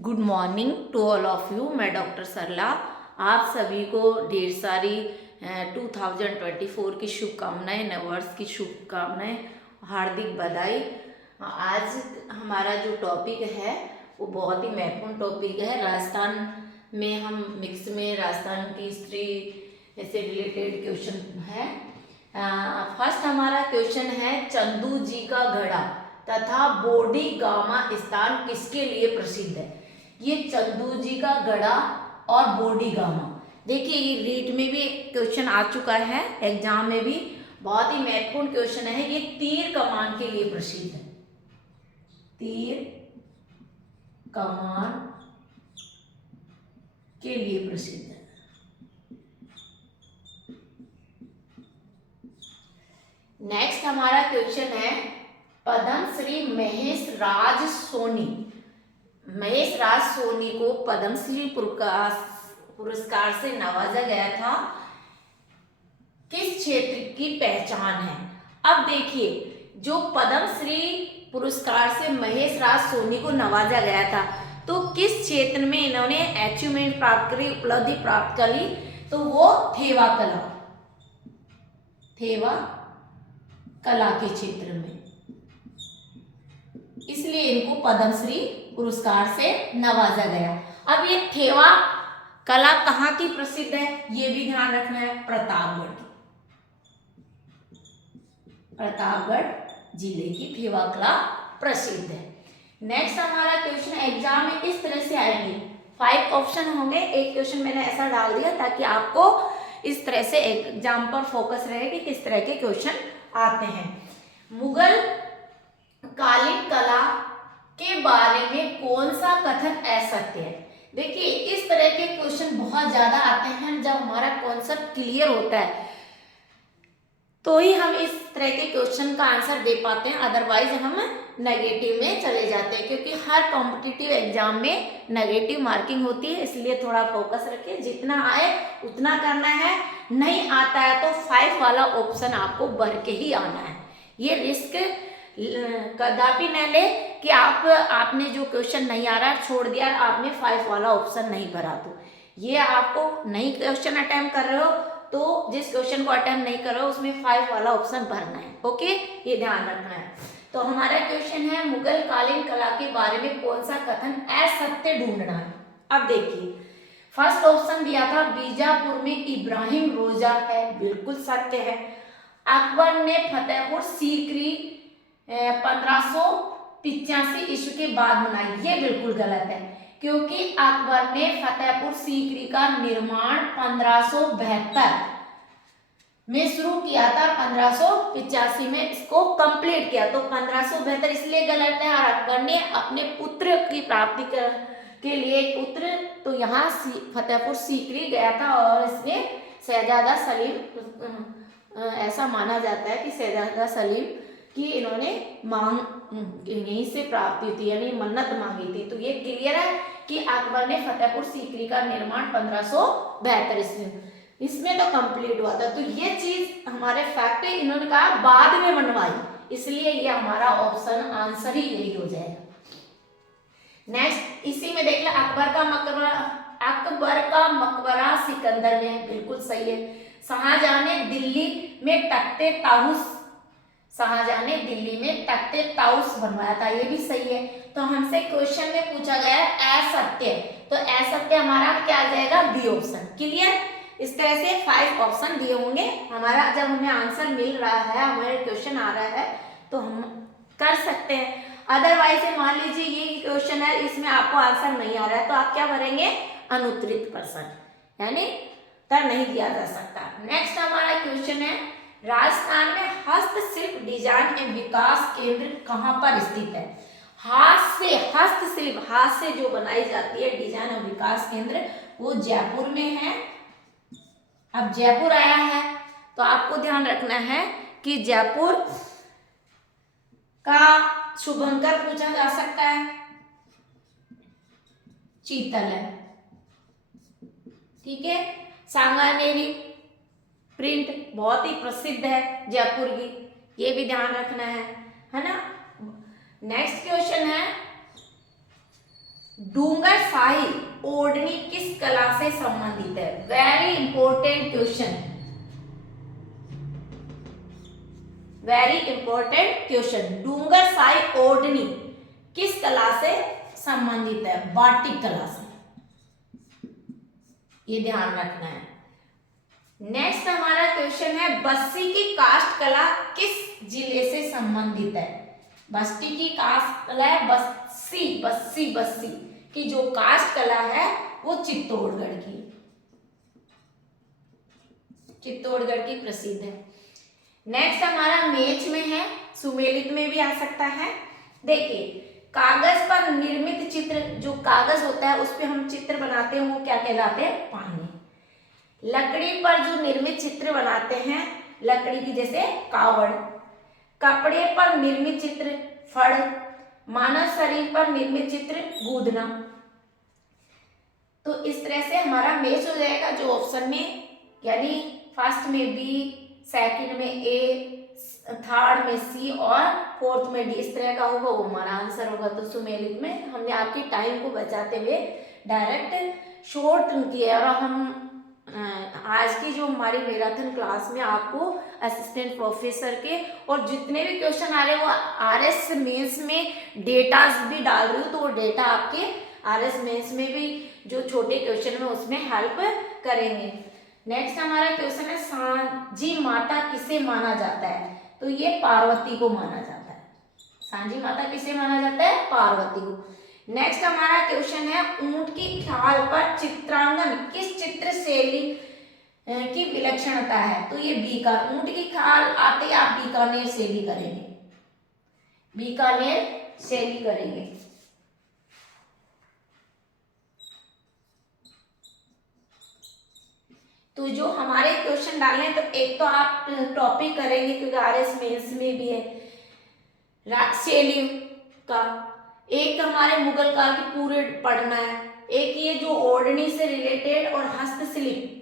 Good morning to all of you. मैं doctor Sarla आप सभी को ढेर सारी 2024 की शुभकामनाएं, नववर्ष की शुभकामनाएं, हार्दिक बधाई। आज हमारा जो टॉपिक है वो बहुत ही महत्वपूर्ण टॉपिक है। राजस्थान में हम मिक्स में राजस्थान की हिस्ट्री से रिलेटेड क्वेश्चन है। फर्स्ट हमारा क्वेश्चन है, चंदू जी का घड़ा तथा बोडी गामा स्थान किसके लिए प्रसिद्ध है। ये चंदू जी का गढ़ा और बोडी गामा, देखिए ये रीट में भी क्वेश्चन आ चुका है, एग्जाम में भी बहुत ही महत्वपूर्ण क्वेश्चन है। ये तीर कमान के लिए प्रसिद्ध है, तीर कमान के लिए प्रसिद्ध है। नेक्स्ट हमारा क्वेश्चन है, पद्मश्री महेश राज सोनी, महेश राज सोनी को पद्मश्री पुरस्कार से नवाजा गया था, किस क्षेत्र की पहचान है। अब देखिए, जो पद्मश्री पुरस्कार से महेश राज सोनी को नवाजा गया था, तो किस क्षेत्र में इन्होंने अचीवमेंट प्राप्त करी, उपलब्धि प्राप्त करी, तो वो थेवा कला, थेवा कला के क्षेत्र में, इसलिए इनको पद्मश्री पुरस्कार से नवाजा गया। अब ये थेवा कला कहाँ की प्रसिद्ध है, ये भी ध्यान रखना है, प्रतापगढ़ की, प्रतापगढ़ जिले की थेवा कला प्रसिद्ध है। नेक्स्ट हमारा क्वेश्चन एग्जाम में इस तरह से आएंगे, 5 ऑप्शन होंगे। एक क्वेश्चन मैंने ऐसा डाल दिया ताकि आपको इस तरह से एग्जाम पर फोकस रहे कि किस तरह के क्वेश्चन आते हैं। मुगल कालीन कला के बारे में कौन सा कथन असत्य है। देखिए इस तरह के क्वेश्चन बहुत ज्यादा आते हैं, जब हमारा कॉन्सेप्ट क्लियर होता है तो ही हम इस तरह के क्वेश्चन का आंसर दे पाते हैं, अदरवाइज हम नेगेटिव में चले जाते हैं, क्योंकि हर कॉम्पिटिटिव एग्जाम में नेगेटिव मार्किंग होती है। इसलिए थोड़ा फोकस रखिए, जितना आए उतना करना है, नहीं आता है तो 5 वाला ऑप्शन आपको भर के ही आना है। ये रिस्क कदापि न ले कि आपने जो क्वेश्चन नहीं आ रहा छोड़ दिया, आपने 5 वाला ऑप्शन नहीं भरा, तो ये आपको नई क्वेश्चन अटेम्प्ट कर रहे हो तो जिस क्वेश्चन को अटेम्प्ट नहीं कर रहे हो उसमें 5 वाला ऑप्शन भरना है। ओके, ये ध्यान रखना है। तो हमारा क्वेश्चन है, मुगल कालीन कला के बारे में कौन सा कथन असत्य ढूंढना है। अब देखिए, फर्स्ट ऑप्शन दिया था बीजापुर में इब्राहिम रोजा है, बिल्कुल सत्य है। अकबर ने फतेहपुर सीकरी 1585 ईस्वी के बाद बनाई, ये बिल्कुल गलत है, क्योंकि अकबर ने फतेहपुर सीकरी का निर्माण 1572 में शुरू किया था, 1585 में इसको कंप्लीट किया, तो 1572 इसलिए गलत है। और अकबर ने अपने पुत्र की प्राप्ति के लिए एक पुत्र, तो यहाँ फतेहपुर सीकरी गया था और इसमें शहजादा सलीम, ऐसा माना जाता है कि शहजादा सलीम की इन्होंने मांग यहीं से प्राप्ति थी, यानी मन्नत मांगी थी। तो ये क्लियर है कि अकबर ने फतेहपुर सीकरी का निर्माण 1572 इसमें तो कंप्लीट हुआ था। तो ये चीज हमारे फैक्ट है, इन्होंने कहा बाद में बनवाई, इसलिए ये हमारा ऑप्शन आंसर ही यही हो जाएगा। नेक्स्ट इसी में देख ले, अकबर का मकबरा सिकंदर में है, बिल्कुल सही है। शाहजहां ने दिल्ली में दिल्ली में तख्ते ताउस बनवाया था, ये भी सही है। तो हमसे क्वेश्चन में पूछा गया है असत्य, तो असत्य हमारा क्या आ जाएगा, बी ऑप्शन। क्लियर, इस तरह से 5 ऑप्शन दिए होंगे हमारा, जब हमें आंसर मिल रहा है, हमारे क्वेश्चन आ रहा है तो हम कर सकते हैं। अदरवाइज मान लीजिए ये क्वेश्चन है, इसमें आपको आंसर नहीं आ रहा है, तो आप क्या भरेंगे, अनुत्तरित प्रश्न, यानी उत्तर नहीं दिया जा सकता। नेक्स्ट हमारा क्वेश्चन है, राजस्थान में हस्तशिल्प डिजाइन एवं विकास केंद्र कहाँ पर स्थित है। हस्तशिल्प, हाथ से जो बनाई जाती है डिजाइन और विकास केंद्र, वो जयपुर में है। अब जयपुर आया है तो आपको ध्यान रखना है कि जयपुर का शुभंकर पूछा जा सकता है, चीतल है, ठीक है। सांगानेरी प्रिंट बहुत ही प्रसिद्ध है जयपुर की, ये भी ध्यान रखना है ना। नेक्स्ट क्वेश्चन है, डूंगर शाही ओढ़नी किस कला से संबंधित है? Very important question, very important question. डूंगर शाही ओढ़नी किस कला से संबंधित है? बाटिक कला से, ये ध्यान रखना है। नेक्स्ट हमारा क्वेश्चन है, बस्सी की काष्ठ कला किस जिले से संबंधित है? बस्ती की काष्ठ कला है, बस्सी की जो काष्ठ कला है वो चित्तौड़गढ़ की प्रसिद्ध है। नेक्स्ट हमारा मेच में है, सुमेलित में भी आ सकता है। देखिए, कागज पर निर्मित चित्र, जो कागज होता है उस पे हम चित्र बनाते हैं वो क्या कहलाते हैं? पानी। लकड़ी पर जो निर्मित चित्र बनाते हैं, लकड़ी की जैसे कावड़। कपड़े पर निर्मित चित्र फड़। मानव शरीर पर निर्मित चित्र गूंदना। तो इस तरह से हमारा मैच हो जाएगा, जो ऑप्शन में यानी फर्स्ट में बी, सेकंड में ए, थर्ड में सी और फोर्थ में डी, इस तरह का होगा, वो हमारा आंसर होगा। तो सुमेलित में हमने आपकी टाइम को बचाते हुए डायरेक्ट शॉर्ट किया और हम आज की जो हमारी मैराथन क्लास में आपको असिस्टेंट प्रोफेसर के और जितने भी क्वेश्चन आ रहे हैं वो आरएस मेंस में डेटास भी डाल रही हूँ, तो वो डेटा आपके आरएस मेंस में भी जो छोटे क्वेश्चन में उसमें हेल्प करेंगे। नेक्स्ट हमारा क्वेश्चन है, सांझी माता किसे माना जाता है? तो ये पार्वती को माना जाता है। सांझी माता किसे माना जाता है? पार्वती को। नेक्स्ट हमारा क्वेश्चन है, ऊंट की खाल पर चित्रांकन किस चित्र शैली की विलक्षणता है? तो ये बीकानेर, ऊंट की खाल आते ही आप बीकानेर शैली करेंगे, बीकानेर शैली करेंगे। तो जो हमारे क्वेश्चन डाले हैं, तो एक तो आप टॉपिक करेंगे क्योंकि आरएस मेंस में भी है शैली का, एक हमारे मुगल काल के पूरे पढ़ना है, एक ये जो ओढ़नी से रिलेटेड और हस्तशिल्प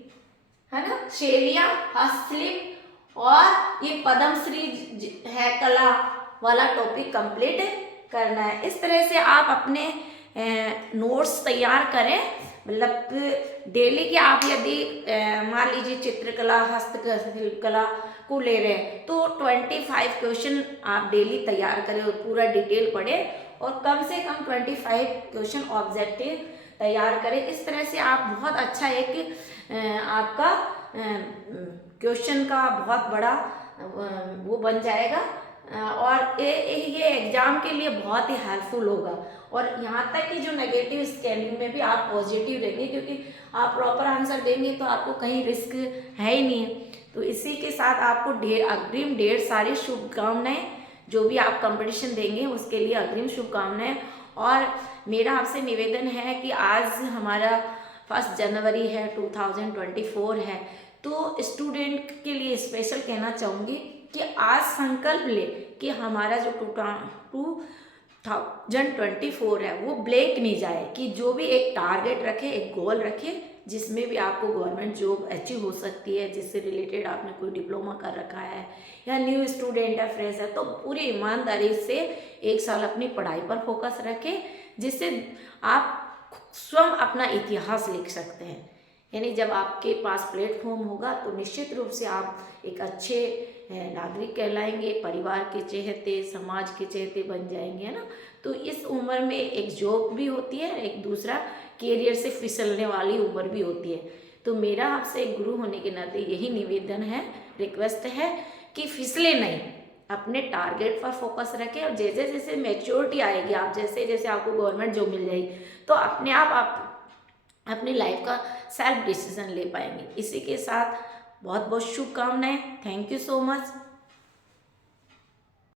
है ना, शैलियां, हस्तशिल्प और ये पद्मश्री है कला वाला टॉपिक कंप्लीट करना है। इस तरह से आप अपने नोट्स तैयार करें, मतलब डेली के आप यदि मान लीजिए चित्रकला, हस्तशिल्प कला को ले रहे हैं तो 25 क्वेश्चन आप डेली तैयार करें और पूरा डिटेल पढ़ें और कम से कम 25 क्वेश्चन ऑब्जेक्टिव तैयार करें। इस तरह से आप बहुत अच्छा एक आपका क्वेश्चन का बहुत बड़ा वो बन जाएगा और ये एग्जाम के लिए बहुत ही हेल्पफुल होगा। और यहाँ तक कि जो नेगेटिव स्कैनिंग में भी आप पॉजिटिव रहेंगे, क्योंकि आप प्रॉपर आंसर देंगे तो आपको कहीं रिस्क है ही नहीं है। तो इसी के साथ आपको अग्रिम ढेर सारी शुभकामनाएं, जो भी आप कंपटीशन देंगे उसके लिए अग्रिम शुभकामनाएं। और मेरा आपसे निवेदन है कि आज हमारा 1 जनवरी है, 2024 है, तो स्टूडेंट के लिए स्पेशल कहना चाहूँगी कि आज संकल्प ले कि हमारा जो 2024 है वो ब्लैंक नहीं जाए, कि जो भी एक टारगेट रखे, एक गोल रखे जिसमें भी आपको गवर्नमेंट जॉब अचीव हो सकती है, जिससे रिलेटेड आपने कोई डिप्लोमा कर रखा है या न्यू स्टूडेंट है, फ्रेश है, तो पूरी ईमानदारी से एक साल अपनी पढ़ाई पर फोकस रखें, जिससे आप स्वयं अपना इतिहास लिख सकते हैं। यानी जब आपके पास प्लेटफॉर्म होगा तो निश्चित रूप से आप एक अच्छे नागरिक कहलाएंगे, परिवार के चहेते, समाज के चहेते बन जाएंगे, है ना। तो इस उम्र में एक जॉब भी होती है, एक दूसरा कैरियर से फिसलने वाली उम्र भी होती है। तो मेरा आपसे एक गुरु होने के नाते यही निवेदन है, रिक्वेस्ट है कि फिसले नहीं, अपने टारगेट पर फोकस रखें और जैसे जैसे मैच्योरिटी आएगी, आप जैसे जैसे आपको गवर्नमेंट जॉब मिल जाएगी तो अपने आप अपनी लाइफ का सेल्फ डिसीजन ले पाएंगे। इसी के साथ बहुत बहुत शुभकामनाएं। Thank you so much.